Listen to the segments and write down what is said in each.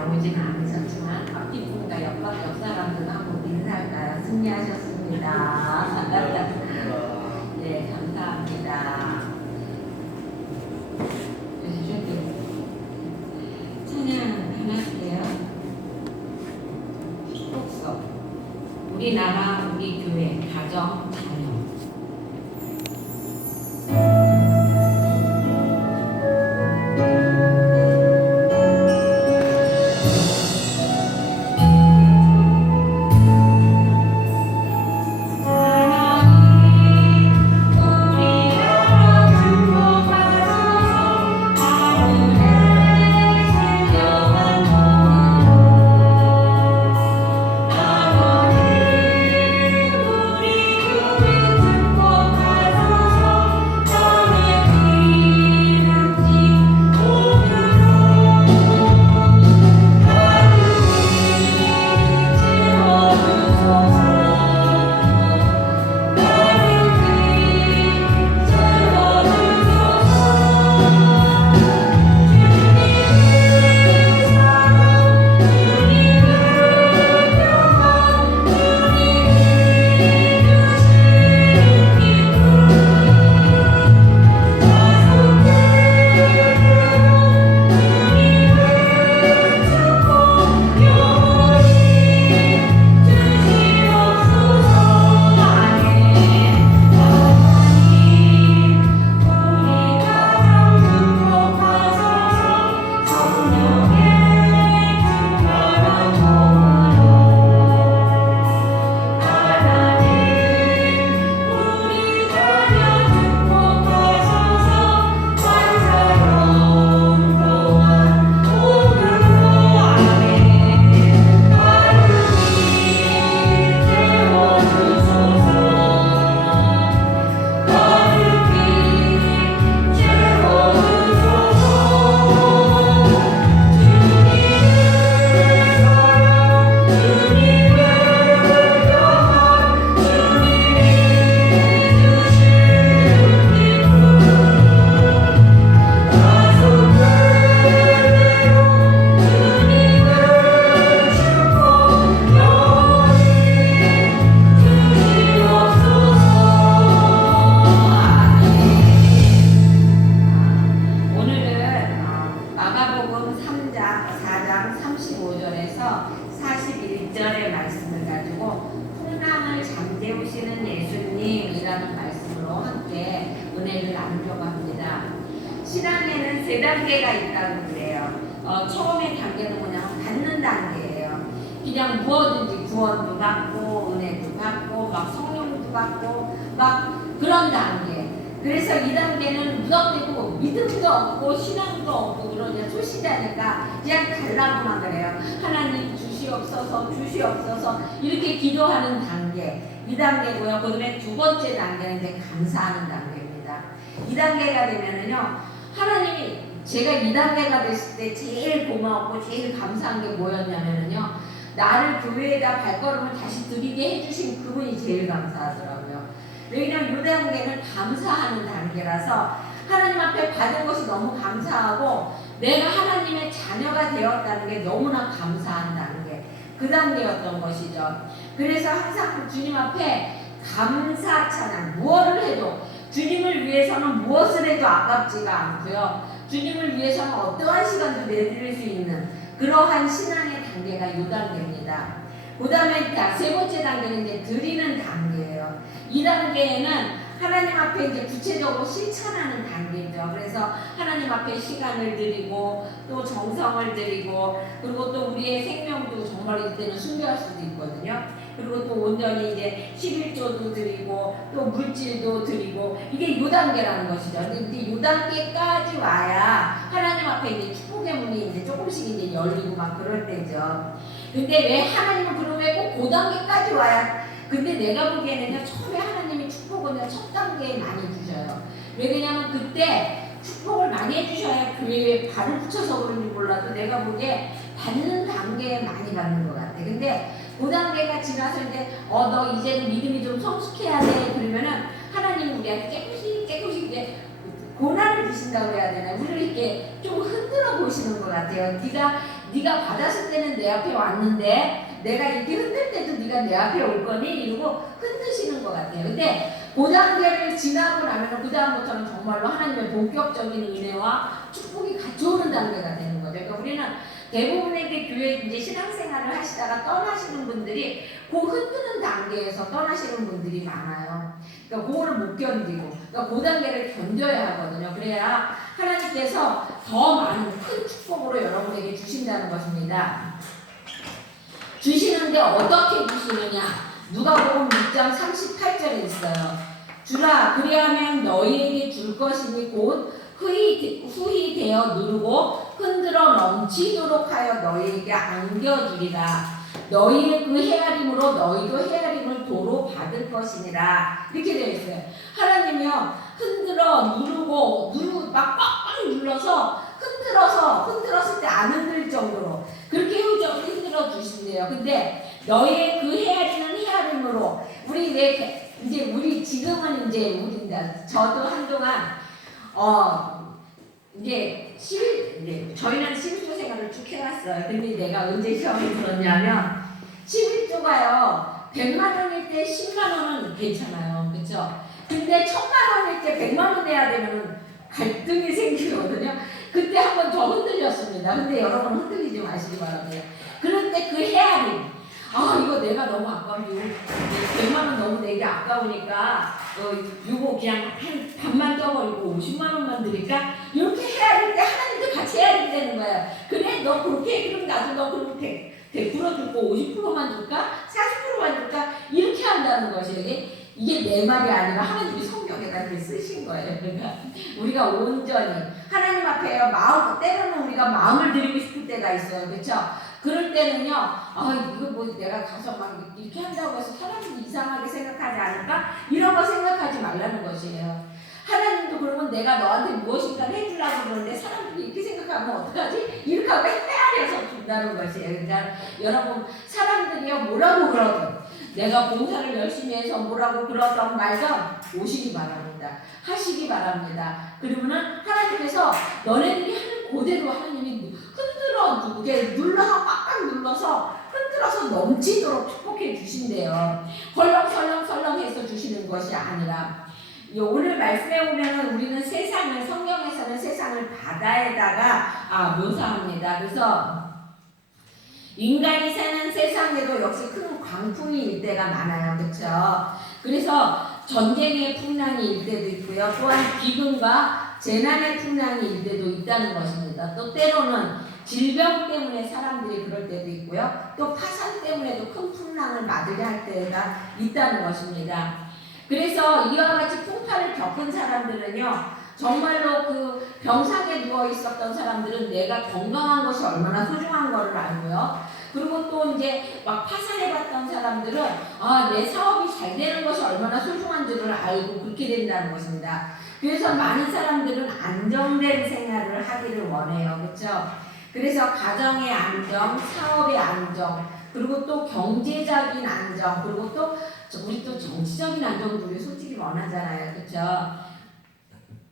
나오지는 않으셨지만 앞뒷분과 옆사람 등하고 인사 승리하셨습니다. 네, 감사합니다. 찬양 하나 할게요. 축복서 우리나라 우리 교회 가정 자녀. 신앙에는 세 단계가 있다고 그래요. 처음의 단계는 뭐냐면 받는 단계예요. 그냥 무엇든지 구원도 받고 은혜도 받고 막 성령도 받고 막 그런 단계. 그래서 이 단계는 무섭고 믿음도 없고 신앙도 없고 그러냐 초시자니까 그냥 달라고만 그래요. 하나님 주시옵소서 주시옵소서 이렇게 기도하는 단계. 이 단계고요. 그다음에 두 번째 단계는 이제 감사하는 단계입니다. 이 단계가 되면은요. 하나님이 제가 이 단계가 됐을 때 제일 고마웠고 제일 감사한 게 뭐였냐면요. 나를 교회에다 발걸음을 다시 들이게 해주신 그분이 제일 감사하더라고요. 왜냐하면 이 단계는 감사하는 단계라서 하나님 앞에 받은 것이 너무 감사하고 내가 하나님의 자녀가 되었다는 게 너무나 감사한 단계. 그 단계였던 것이죠. 그래서 항상 주님 앞에 감사 찬양 무엇을 해도 주님을 위해서는 무엇을 해도 아깝지가 않고요. 주님을 위해서는 어떠한 시간도 내드릴 수 있는 그러한 신앙의 단계가 이 단계입니다. 그 다음에 세 번째 단계는 이제 드리는 단계예요. 이 단계에는 하나님 앞에 이제 구체적으로 실천하는 단계죠. 그래서 하나님 앞에 시간을 드리고 또 정성을 드리고 그리고 또 우리의 생명도 정말 이때는 숭배할 수도 있거든요. 그리고 또 온전히 이제 11조도 드리고 또 물질도 드리고 이게 이 단계라는 것이죠. 근데 이제 이 단계까지 와야 하나님 앞에 이제 축복의 문이 이제 조금씩 이제 열리고 막 그럴 때죠. 근데 왜 하나님은 그러면 꼭 그 단계까지 와야 근데 내가 보기에는요 처음에 하나님이 축복은 첫 단계에 많이 주셔요. 왜냐면 그때 축복을 많이 해주셔야 교회에 발을 붙여서 그런지 몰라도 내가 보기에 받는 단계에 많이 받는 것 같아. 근데 그 단계가 지나서 이제 너 이제는 믿음이 좀 성숙해야 돼 그러면은 하나님은 우리한테 깨끗이 이제 고난을 주신다고 해야 되나 우리를 이렇게 좀 흔들어 보시는 것 같아요. 네가 받았을 때는 내 앞에 왔는데 내가 이렇게 흔들 때도 네가 내 앞에 올 거니? 이러고 흔드시는 것 같아요. 근데 그 단계를 지나고 나면 그 다음부터는 정말로 하나님의 본격적인 은혜와 축복이 같이 오는 단계가 되는 거죠. 그러니까 우리는 대부분의 교회 이제 신앙생활을 하시다가 떠나시는 분들이 그 흔드는 단계에서 떠나시는 분들이 많아요. 그러니까 그거를 못 견디고, 그러니까 그 단계를 견뎌야 하거든요. 그래야 하나님께서 더 많은 큰 축복으로 여러분에게 주신다는 것입니다. 주시는데 어떻게 주시느냐? 누가복음 6장 38절에 있어요. 주라 그리하면 너희에게 줄 것이니 곧 후히 되어 누르고 흔들어 넘치도록 하여 너희에게 안겨주리라. 너희의 그 헤아림으로 너희도 헤아림을 도로 받을 것이니라. 이렇게 되어 있어요. 하나님이요 흔들어 누르고 막 꽉꽉 눌러서 흔들었을 때 안 흔들 정도로 그렇게 흔들어 주신대요. 근데 너희의 그 헤아리는 헤아림으로 우리 지금은 이제 저도 한동안 저희는 11조 생활을 쭉 해왔어요. 근데 내가 언제 시험에 들었냐면 11조가요 100만 원일 때 10만 원은 괜찮아요. 그렇죠? 근데 1000만 원일 때 100만 원 내야 되면 갈등이 생기거든요. 그때 한번 더 흔들렸습니다. 근데 여러분 흔들리지 마시기 바랍니다. 그럴 때 그 헤아림, 이거 내가 너무 아까운데 100만 원 너무 내기 아까우니까 이거 그냥 한 반만 떠버리고 50만 원만 드릴까? 이렇게 헤아릴 때 하나님도 같이 헤아리게 되는 거예요. 그래 너 그렇게 해? 그럼 나도 너 그렇게 100% 줄고 50%만 줄까? 40%만 줄까? 이렇게 한다는 것이 이게 내 말이 아니라 하나님이 성경에다 이렇게 쓰신 거예요. 그러니까 우리가 온전히 하나님 앞에요 때로는 우리가 마음을 드리고 싶을 때가 있어요. 그렇죠? 그럴 때는요, 이거 뭐 내가 가서 막 이렇게 한다고 해서 사람들이 이상하게 생각하지 않을까? 이런 거 생각하지 말라는 것이에요. 하나님도 그러면 내가 너한테 무엇인가 해주려고 그러는데 사람들이 이렇게 생각하면 어떡하지? 이렇게 하고 헤아려서 준다는 것이에요. 그러니까 여러분, 사람들이요, 뭐라고 그러든 내가 봉사를 열심히 해서 뭐라고 그러던 말던 오시기 바랍니다. 하시기 바랍니다. 그러면은 하나님께서 너네들이 하는 그대로 하나님이 흔들어 꽉꽉 눌러서 흔들어서 넘치도록 축복해 주신대요. 헐렁설렁설렁해서 주시는 것이 아니라 오늘 말씀해 보면 우리는 성경에서는 세상을 바다에다가 묘사합니다. 그래서 인간이 사는 세상에도 역시 큰 광풍이 일 때가 많아요. 그렇죠? 그래서 전쟁의 풍랑이 일 때도 있고요. 또한 기근과 재난의 풍랑이 일 때도 있다는 것입니다. 또 때로는 질병 때문에 사람들이 그럴 때도 있고요. 또 파산 때문에도 큰 풍랑을 맞으려 할 때가 있다는 것입니다. 그래서 이와 같이 풍파를 겪은 사람들은요. 정말로 그 병상에 누워 있었던 사람들은 내가 건강한 것이 얼마나 소중한 것을 알고요. 그리고 또 이제 막 파산해봤던 사람들은 내 사업이 잘 되는 것이 얼마나 소중한 줄을 알고 그렇게 된다는 것입니다. 그래서 많은 사람들은 안정된 생활을 하기를 원해요. 그렇죠? 그래서 가정의 안정, 사업의 안정, 그리고 또 경제적인 안정, 그리고 또 우리 또 정치적인 안정도 우리 솔직히 원하잖아요. 그렇죠?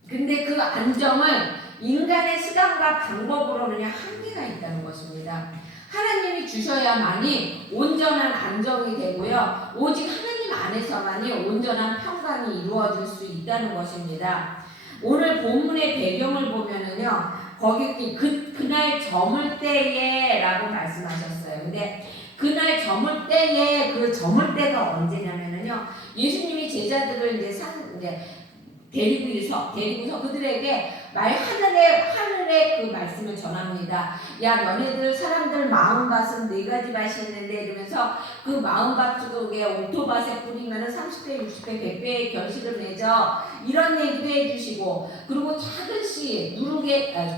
근데 그 안정을 인간의 수단과 방법으로는 한계가 있다는 것입니다. 하나님이 주셔야만이 온전한 안정이 되고요. 오직 하나님 안에서만이 온전한 평강이 이루어질 수 있다는 것입니다. 오늘 본문의 배경을 보면은요. 거기 그날 저물 때에 라고 말씀하셨어요. 근데 그날 저물 때에 그 저물 때가 언제냐면은요. 예수님이 제자들을 이제 데리고서 그들에게 하늘의 그 말씀을 전합니다. 야 너네들 사람들 마음밭은 4가지 밭이 있는데 이러면서 그 마음밭 속에 옥토밭에 뿌리면 30배, 60배, 100배의 결실을 맺어 이런 얘기도 해주시고 그리고 작은 씨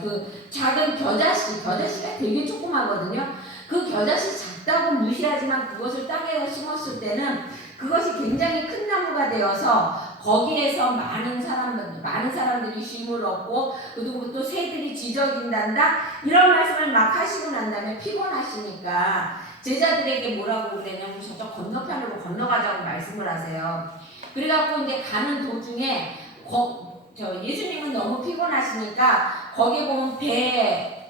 그 작은 겨자씨가 되게 조그마거든요. 그 겨자씨 작다고 무시하지만 그것을 땅에 심었을 때는 그것이 굉장히 큰 나무가 되어서 거기에서 많은 사람들이 쉼을 얻고 그리고 또 새들이 지저귀난다 이런 말씀을 막 하시고 난 다음에 피곤하시니까 제자들에게 뭐라고 그랬냐면 저쪽 건너편으로 건너가자고 말씀을 하세요. 그래갖고 이제 가는 도중에 예수님은 너무 피곤하시니까 거기 보면 배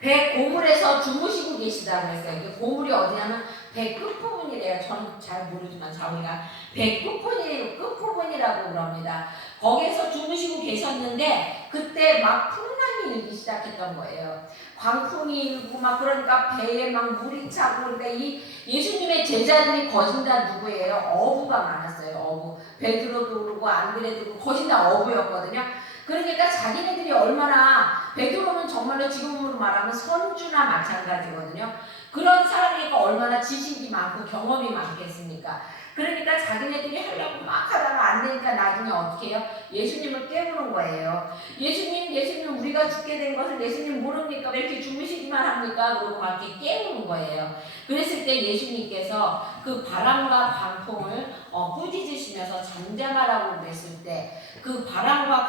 배고물에서 주무시고 계시다고 했어요. 이게 고물이 어디냐면 배 끝부분이래요. 저는 잘 모르지만 자우리가 배 끝부분이라고 그럽니다. 거기에서 주무시고 계셨는데 그때 막 풍랑이 일기 시작했던 거예요. 광풍이 일고 막 그러니까 배에 막 물이 차고 그러니까 이 예수님의 제자들이 거진 다 누구예요? 어부가 많았어요. 어부. 베드로도 그러고 안드레도 그러고 거진 다 어부였거든요. 그러니까 자기네들이 얼마나 베드로는 정말로 지금으로 말하면 선주나 마찬가지거든요. 그런 사람이니까 얼마나 지식이 많고 경험이 많겠습니까? 그러니까 자기네들이 하려고 막 하다가 안 되니까 나중에 어떻게 해요? 예수님을 깨우는 거예요. 예수님 우리가 죽게 된 것을 예수님 모릅니까? 왜 이렇게 주무시기만 합니까? 그러고 막 이렇게 깨우는 거예요. 그랬을 때 예수님께서 그 바람과 광풍을 꾸짖으시면서 잠잠하라고 그랬을 때 그 바람과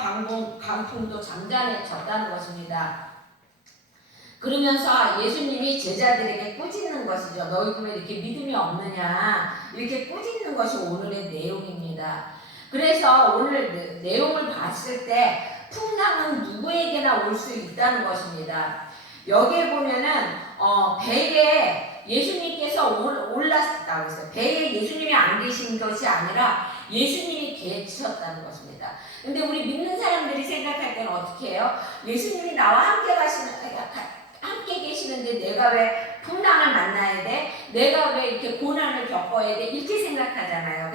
강풍도 잠잠해졌다는 것입니다. 그러면서 예수님이 제자들에게 꾸짖는 것이죠. 너희들 왜 이렇게 믿음이 없느냐 이렇게 꾸짖는 것이 오늘의 내용입니다. 그래서 오늘 내용을 봤을 때 풍랑은 누구에게나 올 수 있다는 것입니다. 여기에 보면은 배에 예수님께서 올랐다고 했어요. 배에 예수님이 안 계신 것이 아니라 예수님이 계셨다는 것입니다. 근데 우리 믿는 사람들이 생각할 때는 어떻게 해요? 예수님이 나와 함께 계시는데 내가 왜 풍랑을 만나야 돼? 내가 왜 이렇게 고난을 겪어야 돼? 이렇게 생각하잖아요.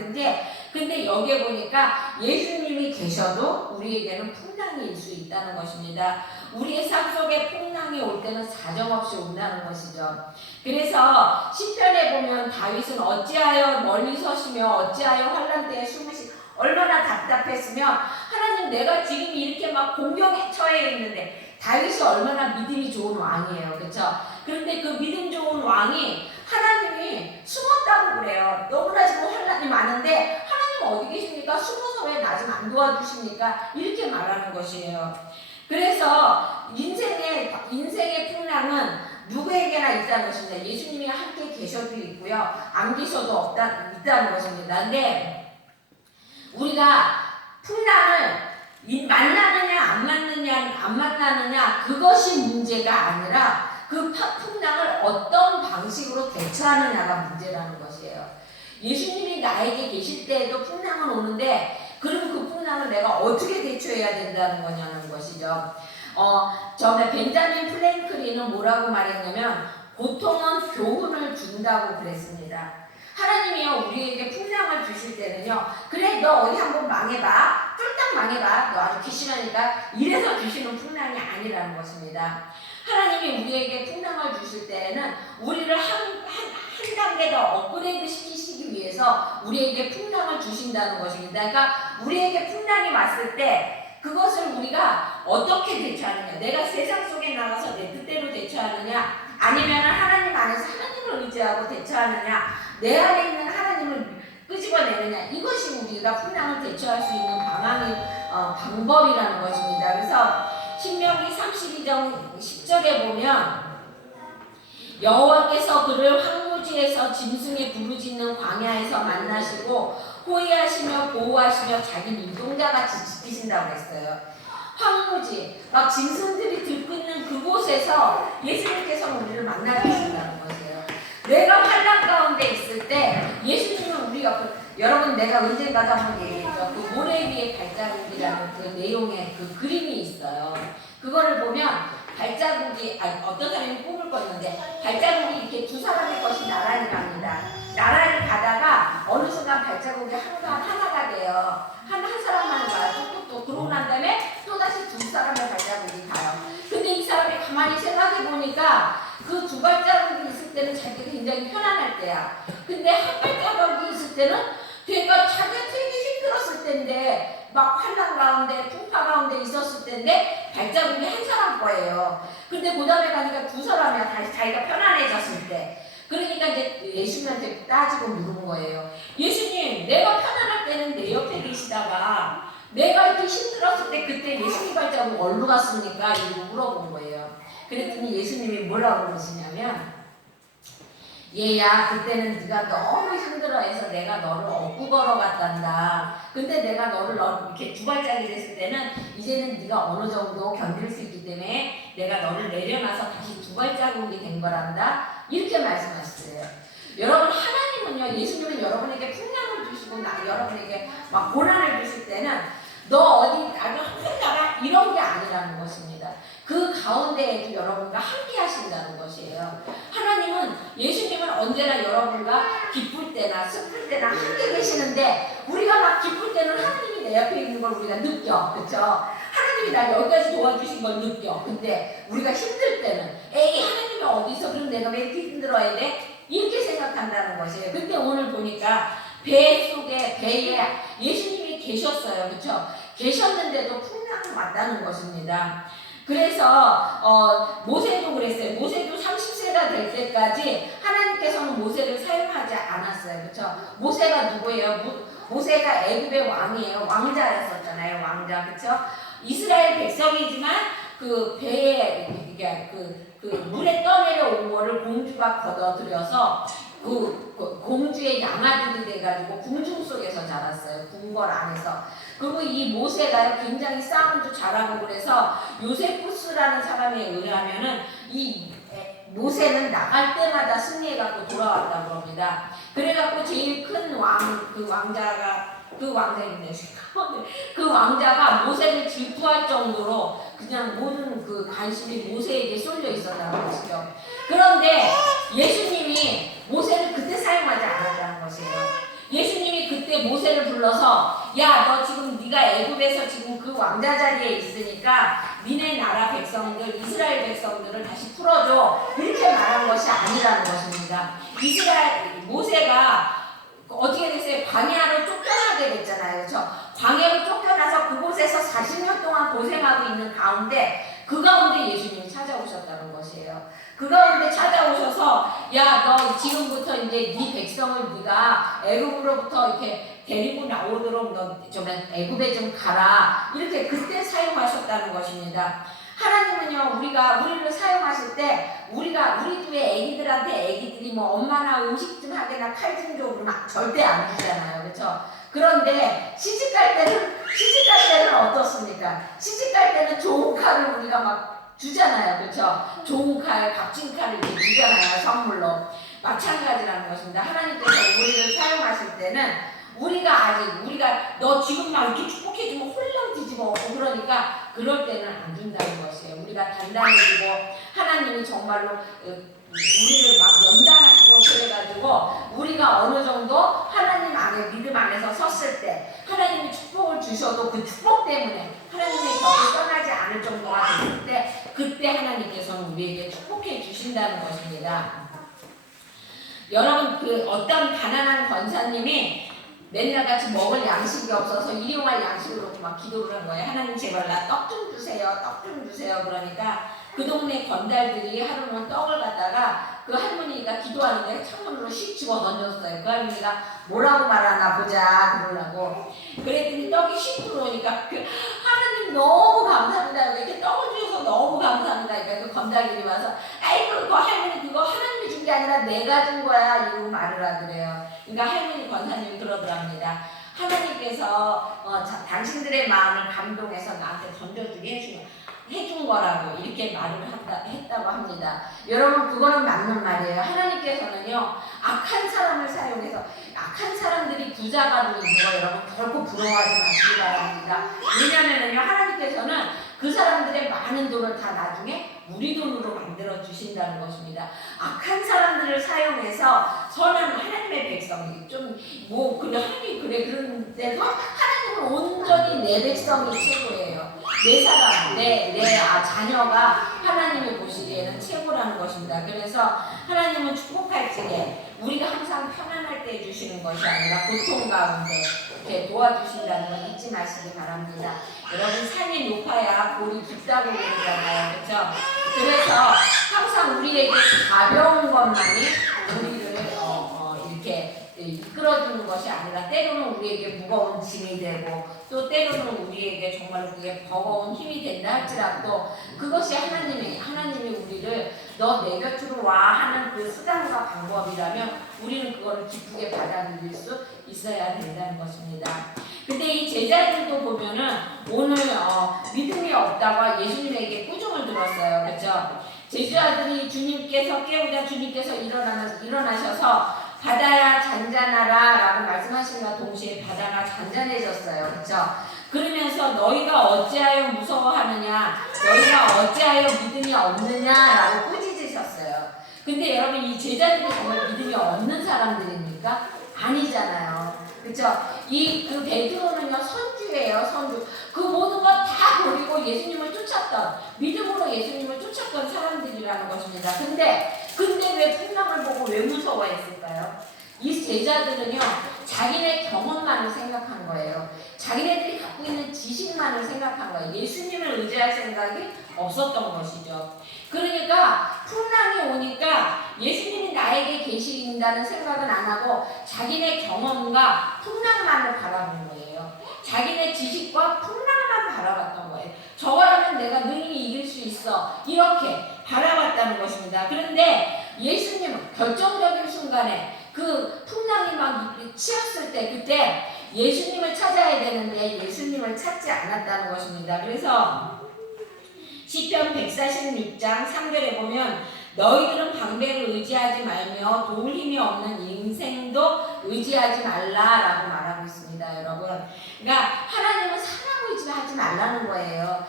근데 여기에 보니까 예수님이 계셔도 우리에게는 풍랑이 일 수 있다는 것입니다. 우리의 삶 속에 풍랑이 올 때는 사정없이 온다는 것이죠. 그래서 시편에 보면 다윗은 어찌하여 멀리 서시며 어찌하여 환난 때에 숨으시 얼마나 답답했으면 하나님 내가 지금 이렇게 막 공경에 처해 있는데 다윗이 얼마나 믿음이 좋은 왕이에요. 그렇죠? 그런데 그 믿음 좋은 왕이 하나님이 숨었다고 그래요. 너무나 지금 환난이 많은데 하나님 어디 계십니까? 숨어서 왜 나 좀 안 도와주십니까? 이렇게 말하는 것이에요. 그래서 인생의 풍랑은 누구에게나 있다는 것입니다. 예수님이 함께 계셔도 있고요. 안 계셔도 있다는 것입니다. 근데 우리가 풍랑을 만나느냐 안 만나느냐 그것이 문제가 아니라 그 풍랑을 어떤 방식으로 대처하느냐가 문제라는 것이에요. 예수님이 나에게 계실 때에도 풍랑은 오는데 그럼 그 풍랑을 내가 어떻게 대처해야 된다는 거냐는 것이죠. 전에 벤자민 프랭클린은 뭐라고 말했냐면 고통은 교훈을 준다고 그랬습니다. 하나님이요 우리에게 풍랑을 주실 때는요 그래 너 어디 한번 망해봐 쫄딱 망해봐 너 아주 귀신하니까 이래서 주시는 풍랑이 아니라는 것입니다. 하나님이 우리에게 풍랑을 주실 때에는 우리를 한 단계 더 업그레이드 시키시기 위해서 우리에게 풍랑을 주신다는 것입니다. 그러니까 우리에게 풍랑이 왔을 때 그것을 우리가 어떻게 대처하느냐 내가 세상 속에 나가서 내 뜻대로 대처하느냐 아니면 하나님 안에서 하나님을 의지하고 대처하느냐 내 안에 있는 하나님을 끄집어내느냐 이것이 우리가 풍랑을 대처할 수 있는 방법이라는 것입니다. 그래서 신명기 32장 10절에 보면 여호와께서 그를 황무지에서 짐승의 부르짖는 광야에서 만나시고 호위하시며 보호하시며 자기 눈동자같이 지키신다고 했어요. 황무지 막 짐승들이 들끓는 그곳에서 예수님께서 우리를 만나주신다는 것이에요. 내가 환난 가운데 있을 때 예수님은 우리 옆에 여러분 내가 언젠가도 한번 얘기했죠. 그 모래 위에 발자국이라는 그 내용의 그 그림이 있어요. 그거를 보면 발자국이 어떤 사람이 꿈을 꿨는데 발자국이 이렇게 두 사람의 것이 나란히 갑니다. 나란히 가다가 어느 순간 발자국이 하나가 돼요. 한 사람만 가요. 또 그러고 난 다음에 또다시 두 사람의 발자국이 가요. 근데 이 사람이 가만히 생각해 보니까 그 두 발자국이 있을 때는 자기가 굉장히 편안할 때야. 근데 한 발자국이 있을 때는 그러니까 자기가 되게 힘들었을 때인데 막 환난 가운데 풍파 가운데 있었을 때인데 발자국이 한 사람 거예요. 근데 그 다음에 가니까 두 사람이야. 다시 자기가 편안해졌을 때. 그러니까 이제 예수님한테 따지고 물은 거예요. 예수님, 내가 편안할 때는 내 옆에 계시다가 내가 이렇게 힘들었을 때 그때 예수님 발자국 어디로 갔습니까? 이러고 물어본 거예요. 그랬더니 예수님이 뭐라고 그러시냐면 얘야 그때는 네가 너무 힘들어해서 내가 너를 업고 걸어갔단다. 근데 내가 너를 이렇게 두 발짝이 됐을 때는 이 이제는 네가 어느 정도 견딜 수 있기 때문에 내가 너를 내려놔서 다시 두 발자국이 된 거란다. 이렇게 말씀하셨어요. 여러분, 하나님은요, 예수님은 여러분에게 풍랑을 주시고 여러분에게 막 고난을 주실 때는 너 어디 나를 혼자라 이런 게 아니라는 것입니다. 그 가운데에도 여러분과 함께 하신다는 것이에요. 하나님은, 예수님은 언제나 여러분과 기쁠 때나 슬플 때나 함께 계시는데, 우리가 막 기쁠 때는 하나님이 내 옆에 있는 걸 우리가 느껴. 그렇죠? 하나님이 날 여기까지 도와주신 걸 느껴. 근데 우리가 힘들 때는 에이, 하나님이 어디서, 그럼 내가 왜 이렇게 힘들어야 돼? 이렇게 생각한다는 것이에요. 근데 오늘 보니까 배에 예수님이 계셨어요. 그렇죠? 계셨는데도 풍랑을 맞다는 것입니다. 그래서 모세도 그랬어요. 모세도 30세가 될 때까지 하나님께서는 모세를 사용하지 않았어요. 그렇죠? 모세가 누구예요? 모세가 애굽의 왕이에요. 왕자였었잖아요. 왕자. 그렇죠? 이스라엘 백성이지만 그 배에 그 물에 떠내려온 거를 공주가 걷어들여서 그 공주의 양아들이 돼가지고 궁중 속에서 자랐어요. 궁궐 안에서. 그리고 이 모세가 굉장히 싸움도 잘하고 그래서 요세푸스라는 사람에 의하면은 이 모세는 나갈 때마다 승리해갖고 돌아왔다고 합니다. 그래갖고 제일 큰 그 왕자가 모세를 질투할 정도로 그냥 모든 그 관심이 모세에게 쏠려 있었다는 것이죠. 그런데 예수님이 모세를 그때 사용하지 않았다는 것이에요. 예수님이 그때 모세를 불러서 야, 너 지금 네가 애굽에서 지금 그 왕자 자리에 있으니까 니네 나라 백성들, 이스라엘 백성들을 다시 풀어줘, 이렇게 말한 것이 아니라는 것입니다. 모세가 어떻게 됐어요? 광야로 쫓겨나게 됐잖아요. 그렇죠? 광야로 쫓겨나서 그곳에서 40년 동안 고생하고 있는 가운데 그 가운데 예수님이 찾아오셨다는 것이에요. 그 가운데 찾아오셔서 야, 너 지금부터 이제 네 백성을 네가 애굽으로부터 이렇게 데리고 나오도록 너 좀 애굽에 좀 가라, 이렇게 그때 사용하셨다는 것입니다. 하나님은요, 우리를 사용하실 때 우리 집에 애기들이 뭐 엄마나 음식 좀 하게나 칼 좀 줘 그러면 절대 안 주잖아요. 그렇죠? 그런데 시집갈 때는 어떻습니까? 시집갈 때는 좋은 칼을 우리가 막 주잖아요. 그렇죠? 좋은 칼, 값진 칼을 이렇게 주잖아요. 선물로. 마찬가지라는 것입니다. 하나님께서 우리를 사용하실 때는 우리가 너 지금 막 이렇게 축복해주면 홀랑 뒤집어 엎고 그러니까 그럴 때는 안 준다는 것이에요. 우리가 단단해지고 하나님이 정말로 우리를 막 연단하시고 그래가지고 우리가 어느 정도 하나님 안에 믿음 안에서 섰을 때 하나님이 축복을 주셔도 그 축복 때문에 하나님의 곁을 떠나지 않을 정도가 됐을 때 그때 하나님께서는 우리에게 축복해 주신다는 것입니다. 여러분, 그 어떤 가난한 권사님이 맨날 같이 먹을 양식이 없어서 일용할 양식을 놓고 막 기도를 한 거예요. 하나님 제발 나 떡 좀 주세요. 떡 좀 주세요. 그러니까 그 동네 건달들이 하루는 떡을 갖다가 그 할머니가 기도하는데 창문으로 씩 집어 던졌어요. 그 할머니가 뭐라고 말하나 보자 그러려고. 그랬더니 떡이 씩 들어오니까 그 하나님 너무 감사합니다. 이렇게 떡을 주셔서 너무 감사합니다. 그러니까 그 건달들이 와서 아이고 그 할머니 그거 하나님이 준 게 아니라 내가 준 거야 이러고 말을 하더래요. 그러니까 할머니 권사님이 그러더랍니다. 하나님께서 당신들의 마음을 감동해서 나한테 던져주게 해준 거라고 이렇게 말을 했다고 합니다. 여러분, 그거는 맞는 말이에요. 하나님께서는요, 악한 사람을 사용해서 악한 사람들이 부자가 되는 거 여러분 결코 부러워하지 마시기 바랍니다. 왜냐하면요, 하나님께서는 그 사람들의 많은 돈을 다 나중에 우리 돈으로 만들어 주신다는 것입니다. 악한 사람들을 사용해서 선한 하나님의 백성이 그래 하나님 그래 그런데도 하나님은 온전히 내 백성이 최고예요. 내 사람, 내 자녀가 하나님이 보시기에는 최고라는 것입니다. 그래서 하나님은 축복할 적에 우리가 항상 편안할 때 해주시는 것이 아니라 고통 가운데 이렇게 도와주신다는 걸 잊지 마시기 바랍니다. 여러분, 산이 높아야 골이 깊다고 그러잖아요. 그렇죠? 그래서 항상 우리에게 가벼운 것만이 우리를 이렇게 이끌어주는 것이 아니라 때로는 우리에게 무거운 짐이 되고 또 때로는 우리에게 정말 그게 버거운 힘이 된다 할지라도 그것이 하나님이 우리를 너 내 곁으로 와 하는 그 수단과 방법이라면 우리는 그거를 기쁘게 받아들일 수 있어야 된다는 것입니다. 근데 이 제자들도 보면은 오늘 믿음이 없다가 예수님에게 꾸중을 들었어요. 그렇죠? 제자들이 주님께서 깨우자 주님께서 일어나셔서 바다야 잔잔하라 라고 말씀하신과 동시에 바다가 잔잔해졌어요. 그렇죠? 그러면서 너희가 어찌하여 무서워하느냐, 너희가 어찌하여 믿음이 없느냐라고 꾸짖으셨어요. 근데 여러분 이 제자들이 정말 믿음이 없는 사람들입니까? 아니잖아요. 그렇죠? 그 베드로는요 선주예요. 선주. 그 모든 것 다 버리고 예수님을 쫓았던, 믿음으로 예수님을 쫓았던 사람들이라는 것입니다. 근데 왜 풍랑을 보고 왜 무서워했을까요? 이 제자들은요 자기네 경험만을 생각한 거예요. 자기네들이 갖고 있는 지식만을 생각한 거예요. 예수님을 의지할 생각이 없었던 것이죠. 그러니까 풍랑이 오니까 예수님이 나에게 계신다는 생각은 안 하고 자기네 경험과 풍랑만을 바라본 거예요. 자기네 지식과 풍랑만 바라봤던 거예요. 저거라면 내가 능히 이길 수 있어. 이렇게 바라봤다는 것입니다. 그런데 예수님은 결정적인 순간에 그 풍랑이 막 치였을 때 그때 예수님을 찾아야 되는데 예수님을 찾지 않았다는 것입니다. 그래서 시편 146장 3절에 보면 너희들은 방배를 의지하지 말며 도울 힘이 없는 인생도 의지하지 말라라고 말하고 있습니다. 여러분. 그러니까 하나님은 사람 의지하지 말라는 거예요.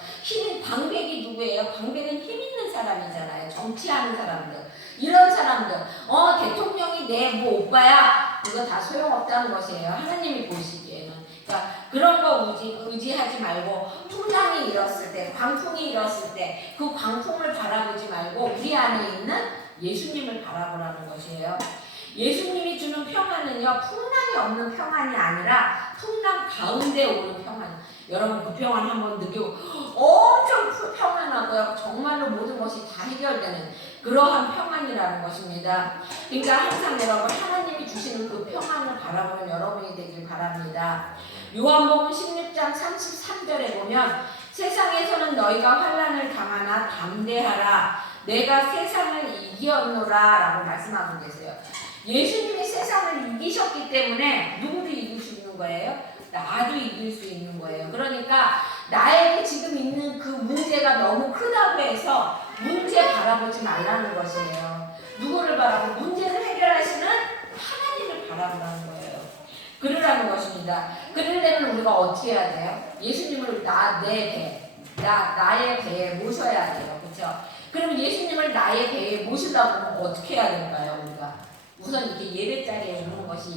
방백이 누구예요? 방백은 힘 있는 사람이잖아요. 정치하는 사람들. 이런 사람들. 대통령이 내 뭐 오빠야. 그거 다 소용없다는 것이에요. 하나님이 보시기에는. 그러니까 그런 거 의지하지 말고 풍랑이 일었을 때, 광풍이 일었을 때 그 광풍을 바라보지 말고 우리 안에 있는 예수님을 바라보라는 것이에요. 예수님이 주는 평안은요 풍랑이 없는 평안이 아니라 풍랑 가운데 오는 평안. 여러분 그 평안 한번 느끼고 엄청 평안하고요. 정말로 모든 것이 다 해결되는 그러한 평안이라는 것입니다. 그러니까 항상 여러분 하나님이 주시는 그 평안을 바라보는 여러분이 되길 바랍니다. 요한복음 16장 33절에 보면 세상에서는 너희가 환난을 당하나 담대하라 내가 세상을 이기었노라 라고 말씀하고 계세요. 예수님이 세상을 이기셨기 때문에 누구도 이길 수 있는 거예요? 나도 이길 수 있는 거예요. 그러니까 나에게 지금 있는 그 문제가 너무 크다고 해서 문제 바라보지 말라는 것이에요. 누구를 바라보? 문제를 해결하시는 하나님을 바라보라는 거예요. 그러라는 것입니다. 그러려면 우리가 어떻게 해야 돼요? 예수님을 나의 배에 모셔야 돼요. 그렇죠? 그럼 예수님을 나의 배에 모시려면 어떻게 해야 될까요? 우리가 우선 이렇게 예배자리에 오는 것이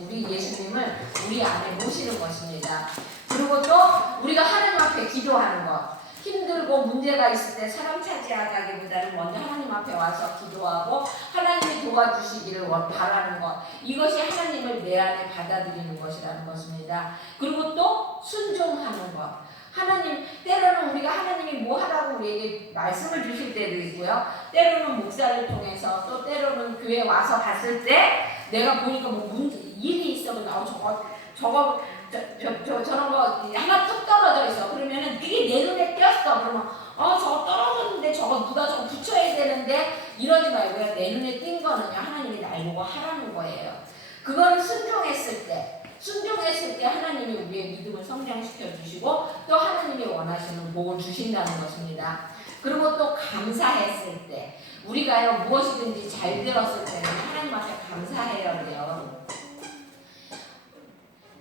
우리 예수님을 우리 안에 모시는 것입니다. 그리고 또 우리가 하나님 앞에 기도하는 것. 힘들고 문제가 있을 때 사람 차지하기보다는 먼저 하나님 앞에 와서 기도하고 하나님이 도와주시기를 바라는 것. 이것이 하나님을 내 안에 받아들이는 것이라는 것입니다. 그리고 또 순종하는 것. 하나님, 때로는 우리가 하나님이 뭐 하라고 우리에게 말씀을 주실 때도 있고요. 때로는 목사를 통해서 또 때로는 교회 와서 봤을 때 내가 보니까 뭐 일이 있어. 저런 거 하나 뚝 떨어져 있어. 그러면은 그게 내 눈에 띄었어. 그러면 저거 떨어졌는데 누가 저거 붙여야 되는데 이러지 말고요. 내 눈에 띈 거는요. 하나님이 날 보고 하라는 거예요. 그거는 순종했을 때 하나님이 우리의 믿음을 성장시켜 주시고 또 하나님이 원하시는 복을 주신다는 것입니다. 그리고 또 감사했을 때 우리가요 무엇이든지 잘 들었을 때는 하나님 앞에 감사해야 돼요.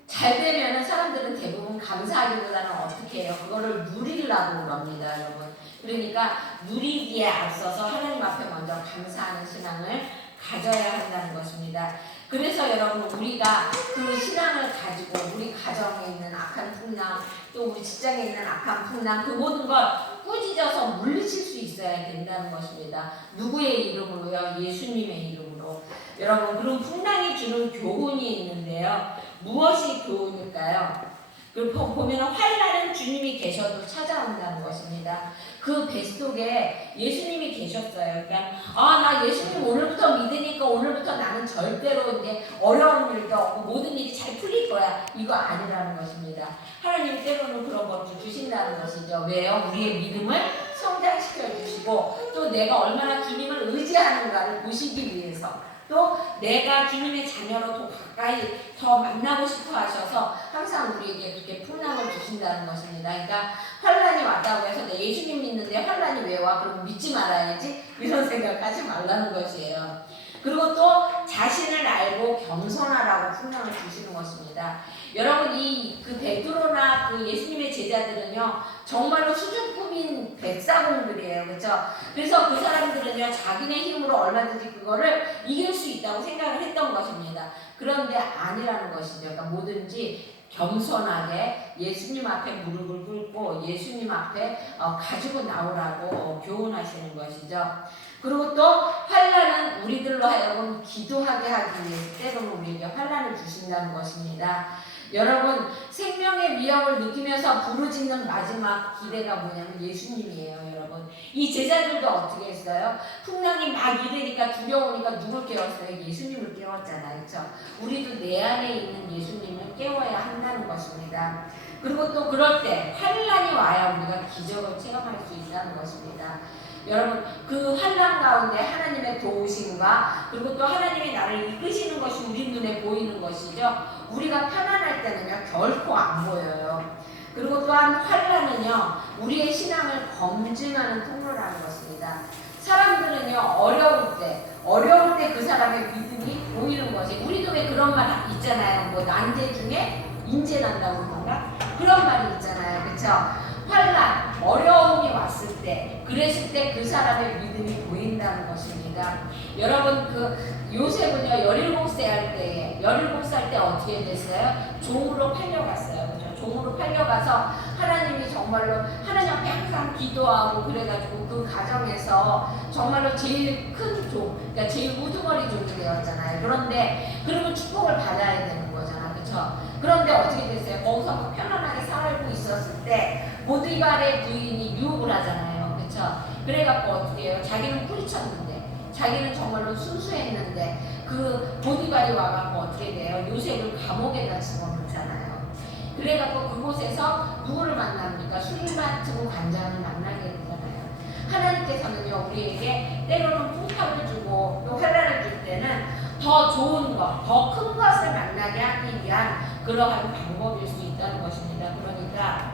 잘 되면은 사람들은 대부분 감사하기보다는 어떻게 해요? 그거를 누리려고 그럽니다, 여러분. 그러니까 누리기에 앞서서 하나님 앞에 먼저 감사하는 신앙을 가져야 한다는 것입니다. 그래서 여러분 우리가 그 신앙을 가지고 우리 가정에 있는 악한 풍랑 또 우리 직장에 있는 악한 풍랑 그 모든 걸 꾸짖어서 물리칠 수 있어야 된다는 것입니다. 누구의 이름으로요? 예수님의 이름으로. 여러분 그런 풍랑이 주는 교훈이 있는데요. 무엇이 교훈일까요? 보면 환난은 주님이 계셔도 찾아온다는 것입니다. 그 뱃속에 예수님이 계셨어요. 그러니까 나 예수님 오늘부터 믿으니까 오늘부터 나는 절대로 이제 어려운 일도 없고 모든 일이 잘 풀릴 거야. 이거 아니라는 것입니다. 하나님 때로는 그런 것도 주신다는 것이죠. 왜요? 우리의 믿음을 성장시켜 주시고 또 내가 얼마나 주님을 의지하는가를 보시기 위해서 또 내가 주님의 자녀로 더 가까이 더 만나고 싶어 하셔서 항상 우리에게 그렇게 풍랑을 주신다는 것입니다. 그러니까 환란이 왔다고 해서 내 예수님 믿는데 환란이 왜 와? 그럼 믿지 말아야지 이런 생각하지 말라는 것이에요. 그리고 또 자신을 알고 겸손하라고 풍랑을 주시는 것입니다. 여러분 그 베드로나 그 예수님의 제자들은요 정말로 수준급인 백사공들이에요, 그렇죠? 그래서 그 사람들은요 자기네 힘으로 얼마든지 그거를 이길 수 있다고 생각을 했던 것입니다. 그런데 아니라는 것이죠. 그러니까 뭐든지 겸손하게 예수님 앞에 무릎을 꿇고 예수님 앞에 가지고 나오라고 교훈하시는 것이죠. 그리고 또 환란은 우리들로 하여금 기도하게 하기 위해서 때로는 우리에게 환란을 주신다는 것입니다. 여러분 생명의 위협을 느끼면서 부르짖는 마지막 기대가 뭐냐면 예수님이에요. 여러분 이 제자들도 어떻게 했어요? 풍랑이 막 이래니까 두려우니까 누굴 깨웠어요? 예수님을 깨웠잖아요. 그렇죠? 우리도 내 안에 있는 예수님을 깨워야 한다는 것입니다. 그리고 또 그럴 때 환란이 와야 우리가 기적을 체험할 수 있다는 것입니다. 여러분 그 환난 가운데 하나님의 도우심과 그리고 또 하나님이 나를 이끄시는 것이 우리 눈에 보이는 것이죠. 우리가 편안할 때는요 결코 안 보여요. 그리고 또한 환난은요 우리의 신앙을 검증하는 통로라는 것입니다. 사람들은요 어려울 때 그 사람의 믿음이 보이는 것이, 우리도 왜 그런 말 있잖아요. 뭐 난제 중에 인제 난다고 그런가? 그런 말이 있잖아요. 그렇죠? 환난, 어려움이 왔을 때, 그랬을 때 그 사람의 믿음이 보인다는 것입니다. 여러분 그 요셉은요 17살 때 17살 때 어떻게 됐어요? 종으로 팔려갔어요. 그렇죠? 종으로 팔려가서 하나님이 정말로 하나님 앞에 항상 기도하고 그래가지고 그 가정에서 정말로 제일 큰 종, 그러니까 제일 우두머리 종이 되었잖아요. 그런데 그러면 축복을 받아야 되는 거잖아, 그렇죠? 그런데 어떻게 됐어요? 거기서 편안하게 살고 있었을 때 보디발의 부인이 유혹을 하잖아요, 그렇죠? 그래갖고 어떻게 해요? 자기는 뿌리쳤는데, 자기는 정말로 순수했는데 그 보디발이 와갖고 어떻게 돼요? 요셉을 감옥에다 집어넣잖아요. 그래갖고 그곳에서 누구를 만납니까? 술 맡은 관장을 만나게 되잖아요. 하나님께서는요 우리에게 때로는 풍파를 주고 또 환난을 줄 때는 더 좋은 것, 더 큰 것을 만나게 하기 위한 그러한 방법일 수 있다는 것입니다. 그러니까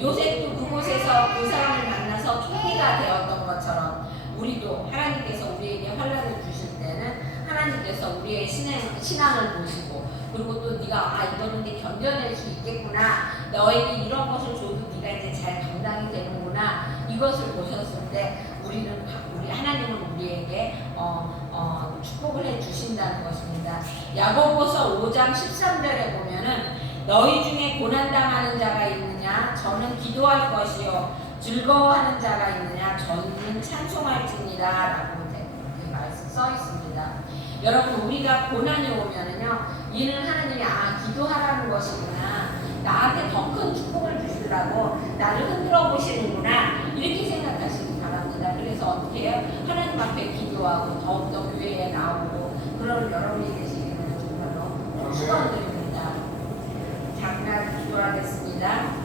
요셉도 그곳에서 그 사람을 만나서 총리가 되었던 것처럼 우리도 하나님께서 우리에게 환난을 주실 때는 하나님께서 우리의 신앙을 보시고, 그리고 또 네가 이거는 네 견뎌낼 수 있겠구나, 너에게 이런 것을 줘도 네가 이제 잘 감당이 되는구나, 이것을 보셨을 때 우리 하나님은 우리에게 축복을 해 주신다는 것입니다. 야고보서 5장 13절에 보면은 너희 중에 고난당하는 자가 있느냐? 저는 기도할 것이요. 즐거워하는 자가 있느냐? 저는 찬송할지니라 라고 이렇게 말씀 써 있습니다. 여러분 우리가 고난이 오면은요 이는 하나님이 기도하라는 것이구나, 나한테 더 큰 축복을 주시려고 나를 흔들어 보시는구나, 이렇게 생각하시기 바랍니다. 그래서 어떻게 해요? 하나님 앞에 기도하고 더욱더 교회에 나오고 그런 여러분이 되시기를 정말로 축원드립니다. 잠깐 기도하겠습니다.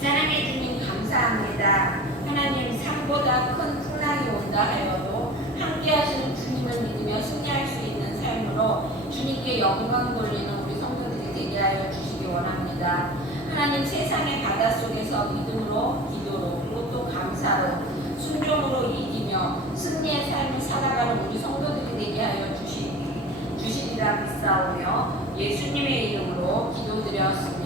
사랑의 주님 감사합니다. 하나님 삶보다 큰 풍랑이 온다 하여도 함께 하시는 주님을 믿으며 승리할 수 있는 삶으로 주님께 영광 돌리는 우리 성도들이 되게 하여 주시기 원합니다. 하나님 세상의 바닷속에서 믿음으로, 기도로, 그리고 또 감사로, 순종으로 이기며 승리의 삶을 살아가는 우리 성도들이 되게 하여 주시리라 믿사오며 예수님의 이름으로 기도드렸습니다.